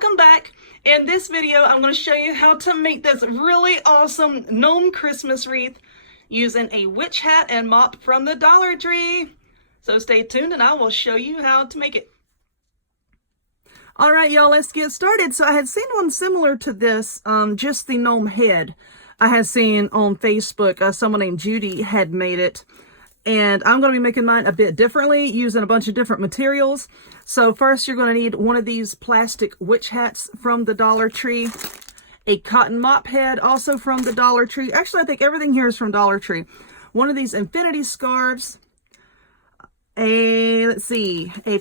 welcome back. In this video, I'm going to show you how to make this really awesome gnome Christmas wreath using a witch hat and mop from the Dollar Tree. So stay tuned and I will show you how to make it. All right, y'all, let's get started. So I had seen one similar to this, just the gnome head. I had seen on Facebook, someone named Judy had made it. And I'm going to be making mine a bit differently using a bunch of different materials. So first you're going to need one of these plastic witch hats from the Dollar Tree, a cotton mop head also from the Dollar Tree. Actually, I think everything here is from Dollar Tree. One of these infinity scarves, a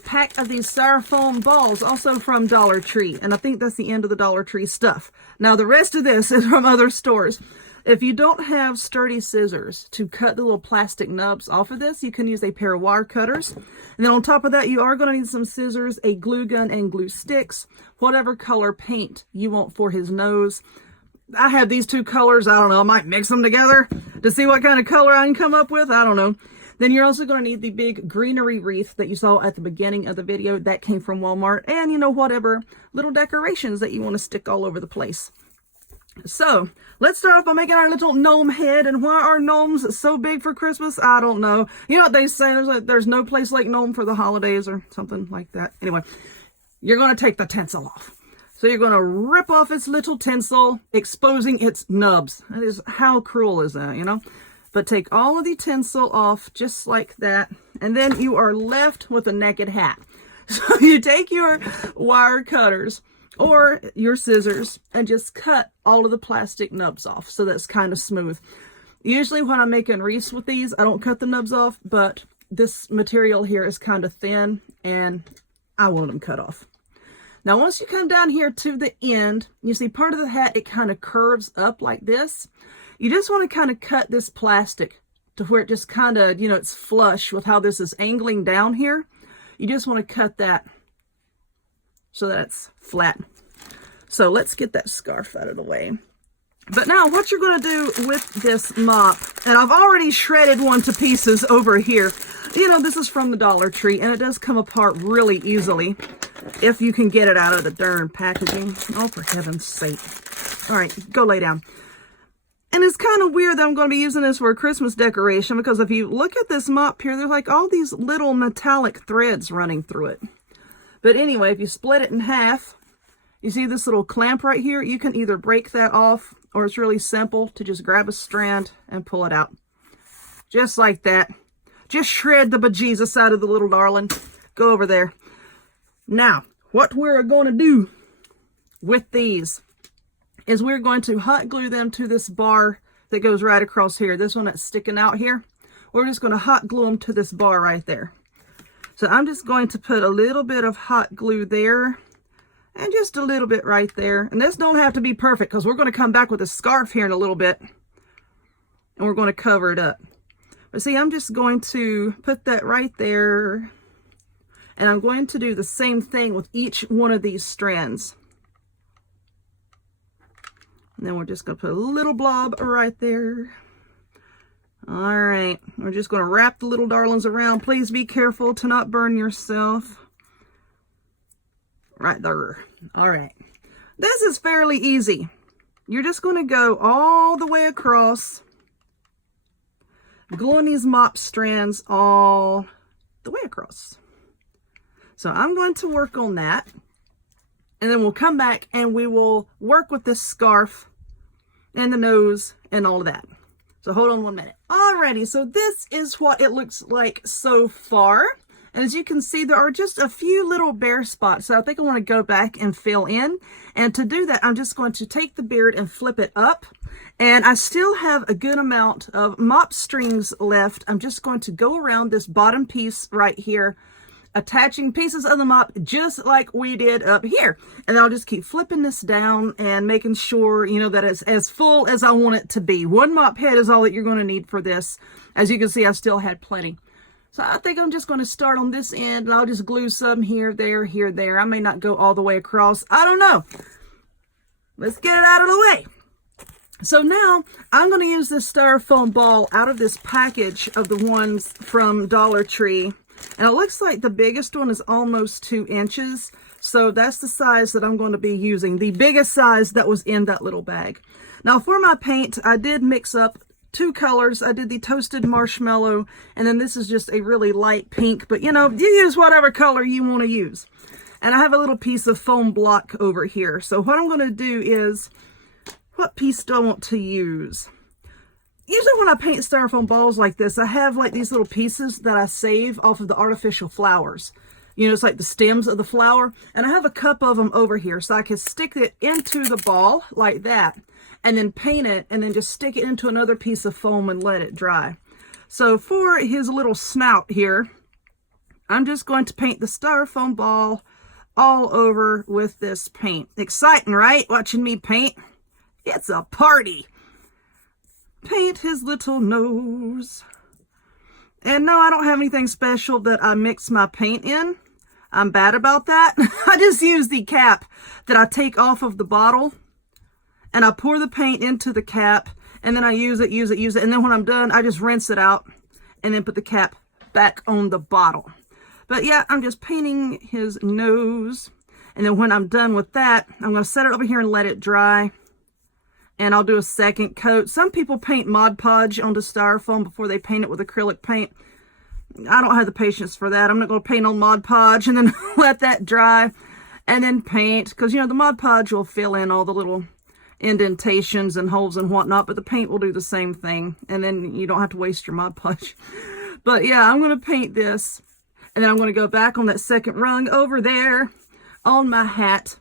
pack of these styrofoam balls also from Dollar Tree. And I think that's the end of the Dollar Tree stuff. Now the rest of this is from other stores. If you don't have sturdy scissors to cut the little plastic nubs off of this, you can use a pair of wire cutters. And then on top of that, you are going to need some scissors, a glue gun, and glue sticks, whatever color paint you want for his nose. I have these two colors. I don't know. I might mix them together to see what kind of color I can come up with. I don't know. Then you're also going to need the big greenery wreath that you saw at the beginning of the video. That came from Walmart. And, you know, whatever little decorations that you want to stick all over the place. So let's start off by making our little gnome head. And why are gnomes so big for Christmas? I don't know. You know what they say? There's no place like gnome for the holidays or something like that. Anyway, you're going to take the tinsel off. So you're going to rip off its little tinsel, exposing its nubs. That is, how cruel is that, you know? But take all of the tinsel off just like that. And then you are left with a naked hat. So you take your wire cutters or your scissors and just cut all of the plastic nubs off so that's kind of smooth. Usually when I'm making wreaths with these, I don't cut the nubs off, but this material here is kind of thin and I want them cut off. Now once you come down here to the end, you see part of the hat, it kind of curves up like this. You just want to kind of cut this plastic to where it just kind of, you know, it's flush with how this is angling down here. You just want to cut that so that's flat. So let's get that scarf out of the way. But now what you're going to do with this mop, and I've already shredded one to pieces over here. You know, this is from the Dollar Tree and it does come apart really easily if you can get it out of the darn packaging. Oh, for heaven's sake. All right, go lay down. And it's kind of weird that I'm going to be using this for a Christmas decoration because if you look at this mop here, there's like all these little metallic threads running through it. But anyway, if you split it in half, you see this little clamp right here? You can either break that off or it's really simple to just grab a strand and pull it out. Just like that. Just shred the bejesus out of the little darling. Go over there. Now, what we're going to do with these is we're going to hot glue them to this bar that goes right across here. This one that's sticking out here. We're just going to hot glue them to this bar right there. So I'm just going to put a little bit of hot glue there and just a little bit right there. And this don't have to be perfect because we're going to come back with a scarf here in a little bit and we're going to cover it up. But see, I'm just going to put that right there and I'm going to do the same thing with each one of these strands. And then we're just going to put a little blob right there. All right, we're just going to wrap the little darlings around. Please be careful to not burn yourself. Right there. All right. This is fairly easy. You're just going to go all the way across, gluing these mop strands all the way across. So I'm going to work on that. And then we'll come back and we will work with this scarf and the nose and all of that. So hold on 1 minute. Alrighty, so this is what it looks like so far. And as you can see, there are just a few little bare spots. So I think I want to go back and fill in. And to do that, I'm just going to take the beard and flip it up. And I still have a good amount of mop strings left. I'm just going to go around this bottom piece right here, attaching pieces of the mop just like we did up here. And I'll just keep flipping this down and making sure, you know, that it's as full as I want it to be. One mop head is all that you're going to need for this. As you can see, I still had plenty. So I think I'm just going to start on this end and I'll just glue some here, there. I may not go all the way across. I don't know. Let's get it out of the way. So now I'm going to use this styrofoam ball out of this package of the ones from Dollar Tree. And it looks like the biggest one is almost 2 inches. So that's the size that I'm going to be using, the biggest size that was in that little bag. Now for my paint, I did mix up 2 colors. I did the toasted marshmallow, and then this is just a really light pink, but you know, you use whatever color you want to use. And I have a little piece of foam block over here. So what I'm going to do is, what piece do I want to use? Usually when I paint styrofoam balls like this, I have like these little pieces that I save off of the artificial flowers. You know, it's like the stems of the flower. And I have a cup of them over here, so I can stick it into the ball like that, and then paint it, and then just stick it into another piece of foam and let it dry. So for his little snout here, I'm just going to paint the styrofoam ball all over with this paint. Exciting, right? Watching me paint. It's a party. Paint his little nose. And no, I don't have anything special that I mix my paint in. I'm bad about that. I just use the cap that I take off of the bottle, and I pour the paint into the cap, and then I use it. And then when I'm done, I just rinse it out and then put the cap back on the bottle. But yeah, I'm just painting his nose. And then when I'm done with that, I'm going to set it over here and let it dry. And I'll do a second coat. Some people paint Mod Podge onto styrofoam before they paint it with acrylic paint. I don't have the patience for that. I'm not going to paint on Mod Podge and then let that dry and then paint. Because, you know, the Mod Podge will fill in all the little indentations and holes and whatnot, but the paint will do the same thing. And then you don't have to waste your Mod Podge. But yeah, I'm going to paint this. And then I'm going to go back on that second rung over there on my hat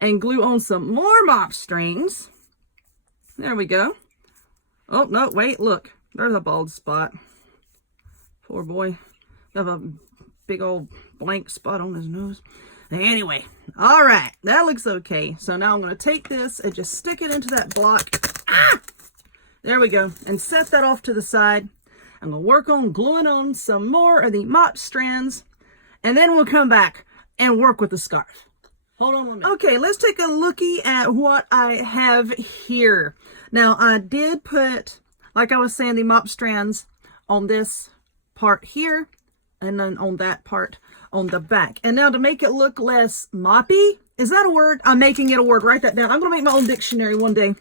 and glue on some more mop strings. There we go. Oh, no, wait, look. There's a bald spot. Poor boy. Have a big old blank spot on his nose. Anyway, all right, that looks okay. So now I'm going to take this and just stick it into that block. Ah! There we go. And set that off to the side. I'm going to work on gluing on some more of the mop strands, and then we'll come back and work with the scarf. Hold on 1 minute. Okay, let's take a looky at what I have here. Now, I did put, like I was saying, the mop strands on this part here, and then on that part on the back. And now to make it look less moppy, is that a word? I'm making it a word. Write that down. I'm going to make my own dictionary one day.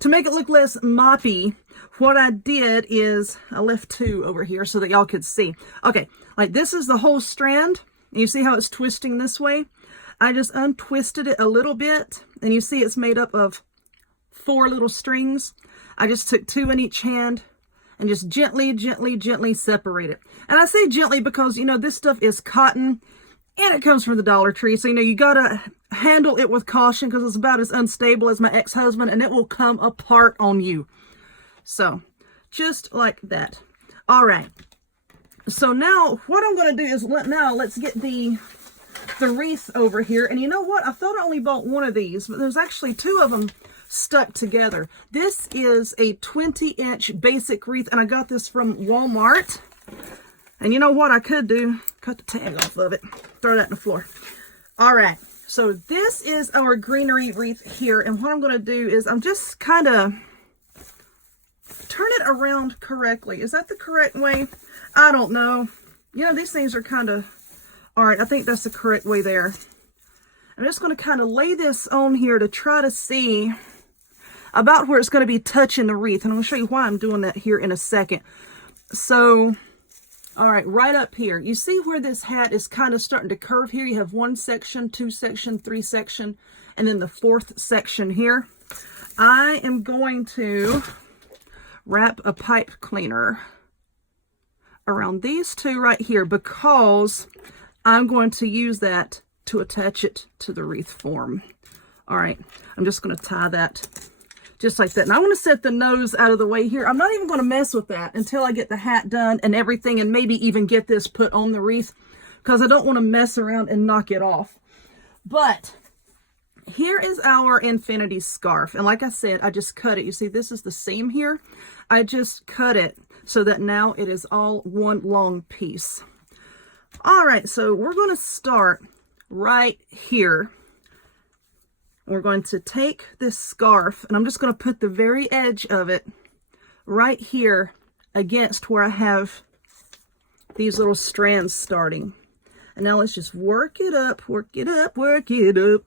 To make it look less moppy, what I did is I left 2 over here so that y'all could see. Okay, like this is the whole strand. And you see how it's twisting this way? I just untwisted it a little bit, and you see it's made up of 4 little strings. I just took 2 in each hand and just gently, gently, gently separate it. And I say gently because, you know, this stuff is cotton and it comes from the Dollar Tree. So, you know, you gotta handle it with caution because it's about as unstable as my ex-husband, and it will come apart on you. So, just like that. All right. So now what I'm going to do is let's get the wreath over here. And you know what? I thought I only bought 1 of these, but there's actually 2 of them stuck together. This is a 20-inch basic wreath, and I got this from Walmart. And you know what I could do? Cut the tag off of it. Throw that in the floor. All right. So this is our greenery wreath here. And what I'm going to do is I'm just kind of turn it around correctly. Is that the correct way? I don't know. You know, these things are kind of... All right, I think that's the correct way there. I'm just going to kind of lay this on here to try to see about where it's going to be touching the wreath. And I'm going to show you why I'm doing that here in a second. So, all right, right up here. You see where this hat is kind of starting to curve here? You have 1 section, 2 section, 3 section, and then the 4th section here. I am going to wrap a pipe cleaner around these 2 right here because I'm going to use that to attach it to the wreath form. All right, I'm just going to tie that just like that. And I want to set the nose out of the way here. I'm not even going to mess with that until I get the hat done and everything, and maybe even get this put on the wreath because I don't want to mess around and knock it off. But here is our infinity scarf. And like I said, I just cut it. You see, this is the seam here. I just cut it so that now it is all one long piece. All right, so we're going to start right here. We're going to take this scarf, and I'm just going to put the very edge of it right here against where I have these little strands starting. And now let's just work it up, work it up, work it up.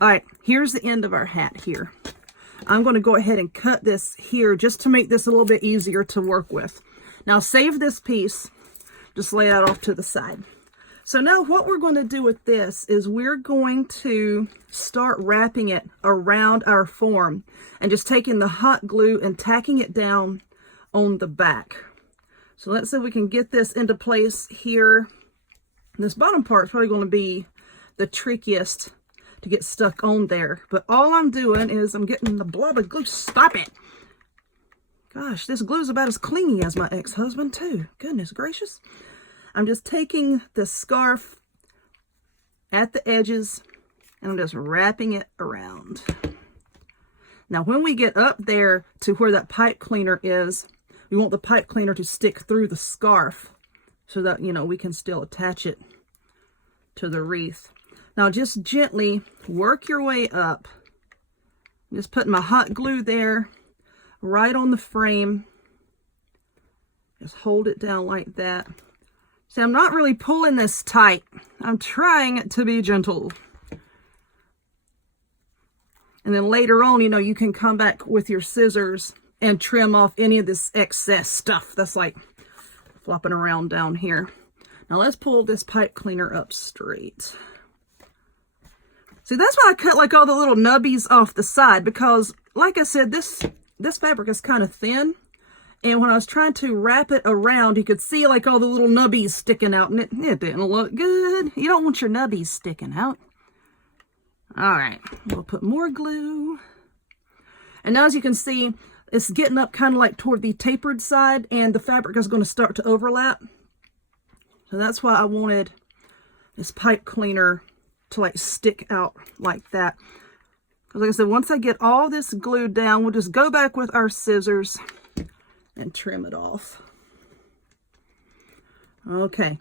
All right, here's the end of our hat here. I'm going to go ahead and cut this here just to make this a little bit easier to work with. Now save this piece, just lay that off to the side. So now what we're going to do with this is we're going to start wrapping it around our form and just taking the hot glue and tacking it down on the back. So let's see if we can get this into place here. This bottom part is probably going to be the trickiest to get stuck on there. But all I'm doing is I'm getting the blob of glue. Stop it! Gosh, this glue is about as clingy as my ex-husband too. Goodness gracious. I'm just taking the scarf at the edges and I'm just wrapping it around. Now when we get up there to where that pipe cleaner is, we want the pipe cleaner to stick through the scarf so that, you know, we can still attach it to the wreath. Now just gently work your way up. I'm just putting my hot glue there right on the frame. Just hold it down like that. See, I'm not really pulling this tight. I'm trying to be gentle. And then later on, you know, you can come back with your scissors and trim off any of this excess stuff that's like flopping around down here. Now let's pull this pipe cleaner up straight. See, that's why I cut like all the little nubbies off the side, because like I said, this fabric is kind of thin. And when I was trying to wrap it around, you could see like all the little nubbies sticking out, and it didn't look good. You don't want your nubbies sticking out. All right, we'll put more glue. And now as you can see, it's getting up kind of like toward the tapered side, and the fabric is going to start to overlap. So that's why I wanted this pipe cleaner to like stick out like that. Because like I said, once I get all this glued down, we'll just go back with our scissors and trim it off. Okay.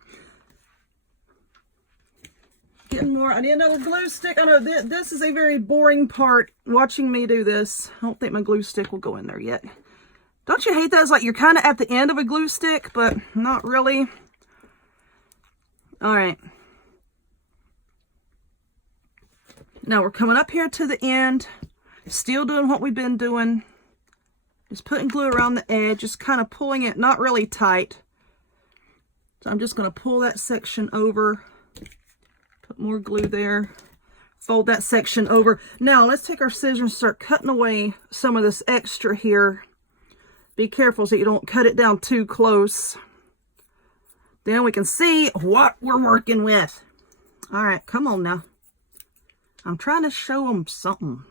Getting more. I need another glue stick. I know this is a very boring part, watching me do this. I don't think my glue stick will go in there yet. Don't you hate that? It's like you're kind of at the end of a glue stick, but not really. All right. Now we're coming up here to the end, still doing what we've been doing. Just putting glue around the edge, just kind of pulling it, not really tight. So I'm just going to pull that section over, put more glue there, fold that section over. Now let's take our scissors and start cutting away some of this extra here. Be careful so you don't cut it down too close. Then we can see what we're working with. All right, come on now. I'm trying to show them something.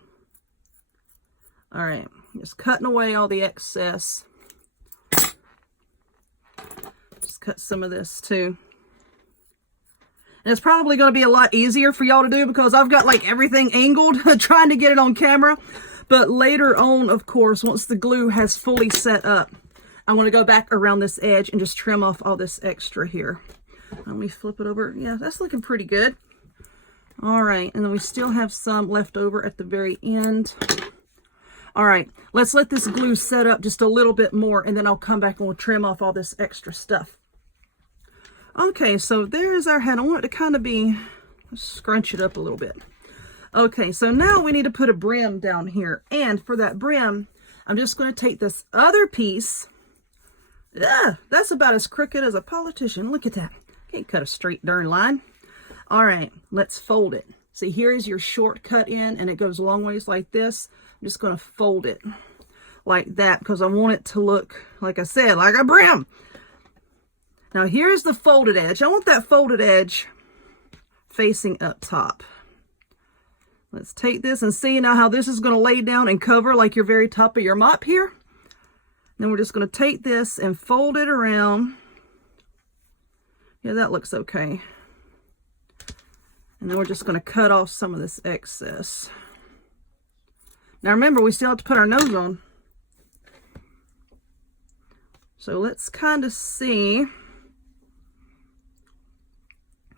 All right, just cutting away all the excess. Just cut some of this too. And it's probably going to be a lot easier for y'all to do because I've got like everything angled trying to get it on camera. But later on, of course, once the glue has fully set up, I'm going to go back around this edge and just trim off all this extra here. Let me flip it over. Yeah, that's looking pretty good. All right, and then we still have some left over at the very end. All right, let's let this glue set up just a little bit more, and then I'll come back and we'll trim off all this extra stuff. Okay, so there's our head. I want it to kind of be, let's scrunch it up a little bit. Okay, so now we need to put a brim down here. And for that brim, I'm just going to take this other piece. That's about as crooked as a politician. Look at that. Can't cut a straight darn line. All right, let's fold it. See, here is your short cut in, and it goes a long ways like this. I'm just going to fold it like that because I want it to look, like I said, like a brim. Now, here's the folded edge. I want that folded edge facing up top. Let's take this and see now how this is going to lay down and cover like your very top of your mop here. Then we're just going to take this and fold it around. Yeah, that looks okay. And then we're just going to cut off some of this excess. Now remember, we still have to put our nose on. So let's kind of see.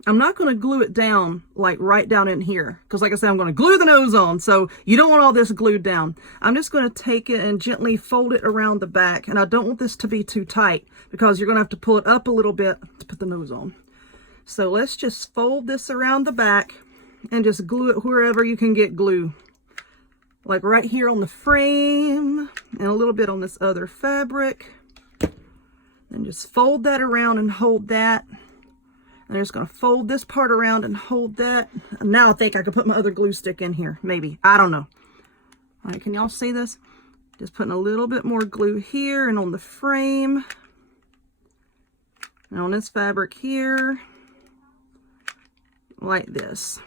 I'm not going to glue it down, like right down in here. Because like I said, I'm going to glue the nose on. So you don't want all this glued down. I'm just going to take it and gently fold it around the back. And I don't want this to be too tight because you're going to have to pull it up a little bit to put the nose on. So let's just fold this around the back and just glue it wherever you can get glue. Like right here on the frame and a little bit on this other fabric. And just fold that around and hold that. And I'm just going to fold this part around and hold that. And now I think I could put my other glue stick in here. Maybe. I don't know. All right, can y'all see this? Just putting a little bit more glue here and on the frame. And on this fabric here. Like this.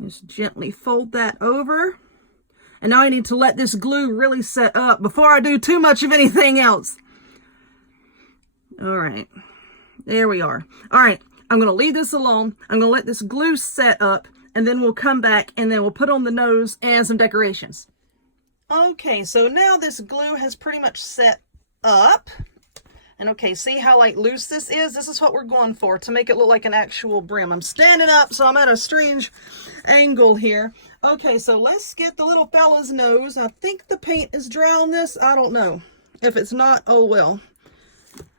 Just gently fold that over. And now I need to let this glue really set up before I do too much of anything else. All right. There we are. All right. I'm going to leave this alone. I'm going to let this glue set up, and then we'll come back and then we'll put on the nose and some decorations. Okay, so now this glue has pretty much set up. And okay, see how like loose this is? This is what we're going for to make it look like an actual brim. I'm standing up, so I'm at a strange angle here. Okay, so let's get the little fella's nose. I think the paint is dry on this. I don't know. If it's not, oh well.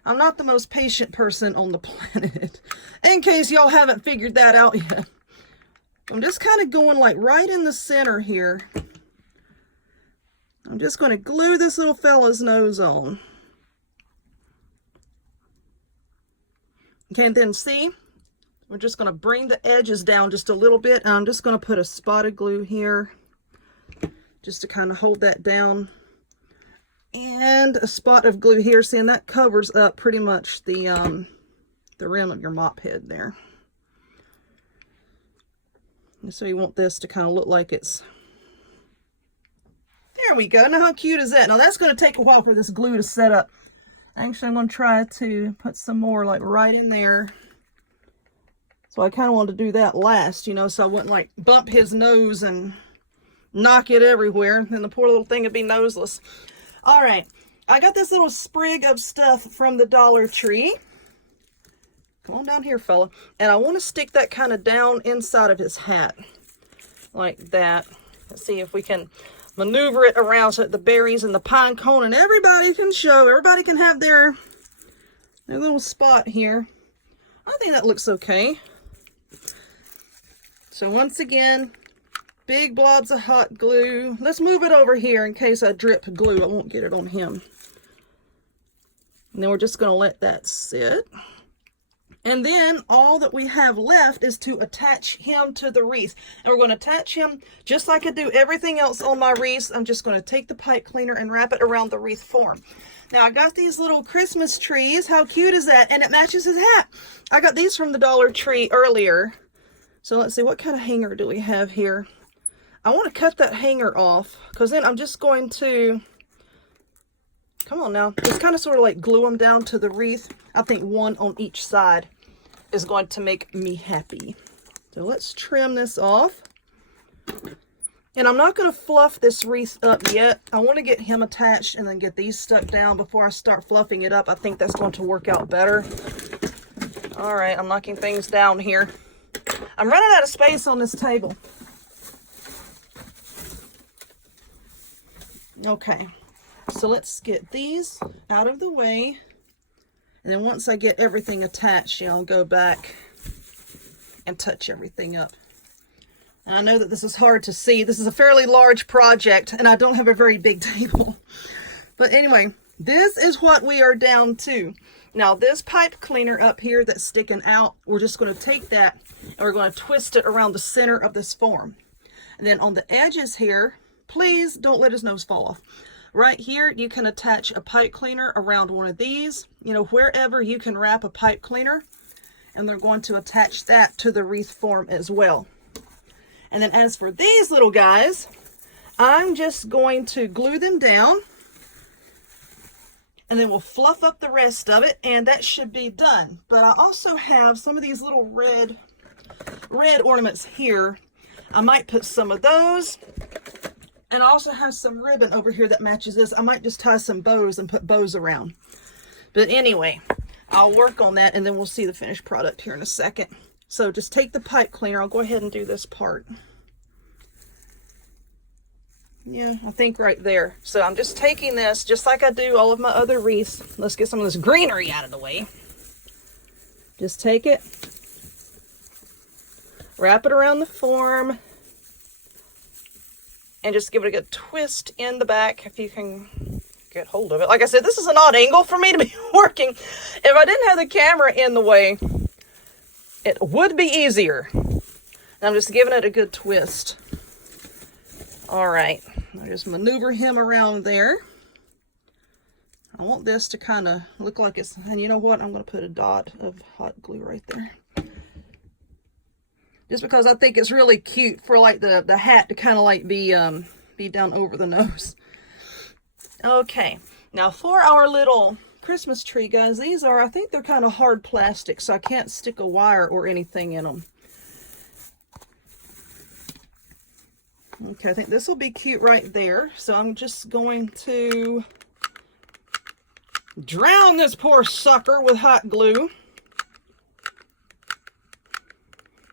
I'm not the most patient person on the planet. In case y'all haven't figured that out yet. I'm just kind of going like right in the center here. I'm just going to glue this little fella's nose on. Okay, and then see, we're just going to bring the edges down just a little bit. And I'm just going to put a spot of glue here just to kind of hold that down. And a spot of glue here. See, and that covers up pretty much the rim of your mop head there. And so you want this to kind of look like it's... There we go. Now how cute is that? Now that's going to take a while for this glue to set up. Actually, I'm going to try to put some more like right in there. So I kind of wanted to do that last, you know, so I wouldn't like bump his nose and knock it everywhere. And the poor little thing would be noseless. All right. I got this little sprig of stuff from the Dollar Tree. Come on down here, fella. And I want to stick that kind of down inside of his hat. Like that. Let's see if we can maneuver it around so that the berries and the pine cone and everybody can have their little spot here. I think that looks okay. So once again, big blobs of hot glue. Let's move it over here in case I drip glue. I won't get it on him. And then we're just going to let that sit. And then all that we have left is to attach him to the wreath. And we're going to attach him just like I do everything else on my wreaths. I'm just going to take the pipe cleaner and wrap it around the wreath form. Now I got these little Christmas trees. How cute is that? And it matches his hat. I got these from the Dollar Tree earlier. So let's see, what kind of hanger do we have here? I want to cut that hanger off because then I'm just going to... Come on now. Just kind of sort of like glue them down to the wreath. I think one on each side is going to make me happy. So let's trim this off. And I'm not going to fluff this wreath up yet. I want to get him attached and then get these stuck down before I start fluffing it up. I think that's going to work out better. All right, I'm knocking things down here. I'm running out of space on this table. Okay, so let's get these out of the way. And then once I get everything attached, I'll go back and touch everything up. And I know that this is hard to see. This is a fairly large project, and I don't have a very big table. But anyway, this is what we are down to. Now, this pipe cleaner up here that's sticking out, we're just going to take that and we're going to twist it around the center of this form. And then on the edges here, please don't let his nose fall off. Right here, you can attach a pipe cleaner around one of these, you know, wherever you can wrap a pipe cleaner. And they're going to attach that to the wreath form as well. And then as for these little guys, I'm just going to glue them down. And then we'll fluff up the rest of it, and that should be done. But I also have some of these little red ornaments here. I might put some of those. And I also have some ribbon over here that matches this. I might just tie some bows and put bows around. But anyway, I'll work on that, and then we'll see the finished product here in a second. So just take the pipe cleaner. I'll go ahead and do this part. Yeah, I think right there. So I'm just taking this, just like I do all of my other wreaths. Let's get some of this greenery out of the way. Just take it, wrap it around the form, and just give it a good twist in the back if you can get hold of it. Like I said, this is an odd angle for me to be working. If I didn't have the camera in the way, it would be easier. And I'm just giving it a good twist. All right, I just maneuver him around there. I want this to kind of look like it's, and you know what? I'm going to put a dot of hot glue right there. Just because I think it's really cute for like the hat to kind of like be down over the nose. Okay, now for our little Christmas tree, guys, these are, I think they're kind of hard plastic, so I can't stick a wire or anything in them. Okay, I think this will be cute right there. So I'm just going to drown this poor sucker with hot glue.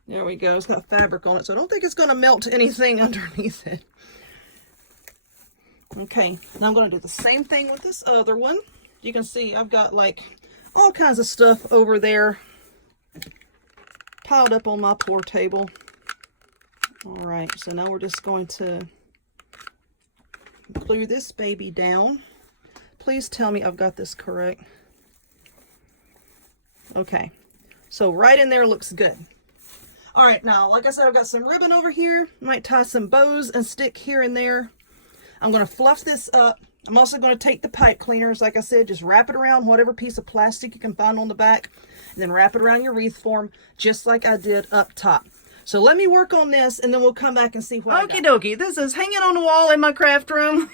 There we go. It's got fabric on it, so I don't think it's going to melt anything underneath it. Okay, now I'm going to do the same thing with this other one. You can see I've got like all kinds of stuff over there piled up on my poor table. All right, so now we're just going to glue this baby down. Please tell me I've got this correct. Okay, so right in there looks good. All right, now, like I said, I've got some ribbon over here. Might tie some bows and stick here and there. I'm going to fluff this up. I'm also going to take the pipe cleaners, like I said, just wrap it around whatever piece of plastic you can find on the back, and then wrap it around your wreath form, just like I did up top. So let me work on this, and then we'll come back and see what Okie dokie, this is hanging on the wall in my craft room.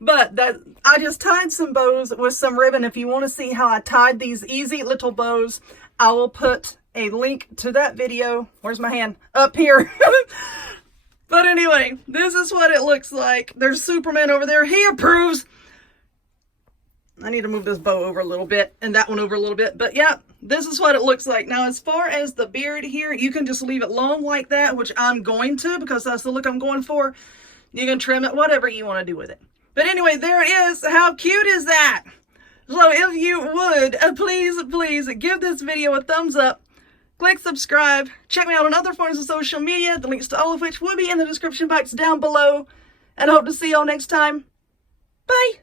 But I just tied some bows with some ribbon. If you want to see how I tied these easy little bows, I will put a link to that video. Where's my hand? Up here. But anyway, this is what it looks like. There's Superman over there. He approves. I need to move this bow over a little bit and that one over a little bit. But yeah, this is what it looks like. Now, as far as the beard here, you can just leave it long like that, which I'm going to because that's the look I'm going for. You can trim it, whatever you want to do with it. But anyway, there it is. How cute is that? So if you would, please give this video a thumbs up. Click subscribe. Check me out on other forms of social media, the links to all of which will be in the description box down below. And I hope to see y'all next time. Bye!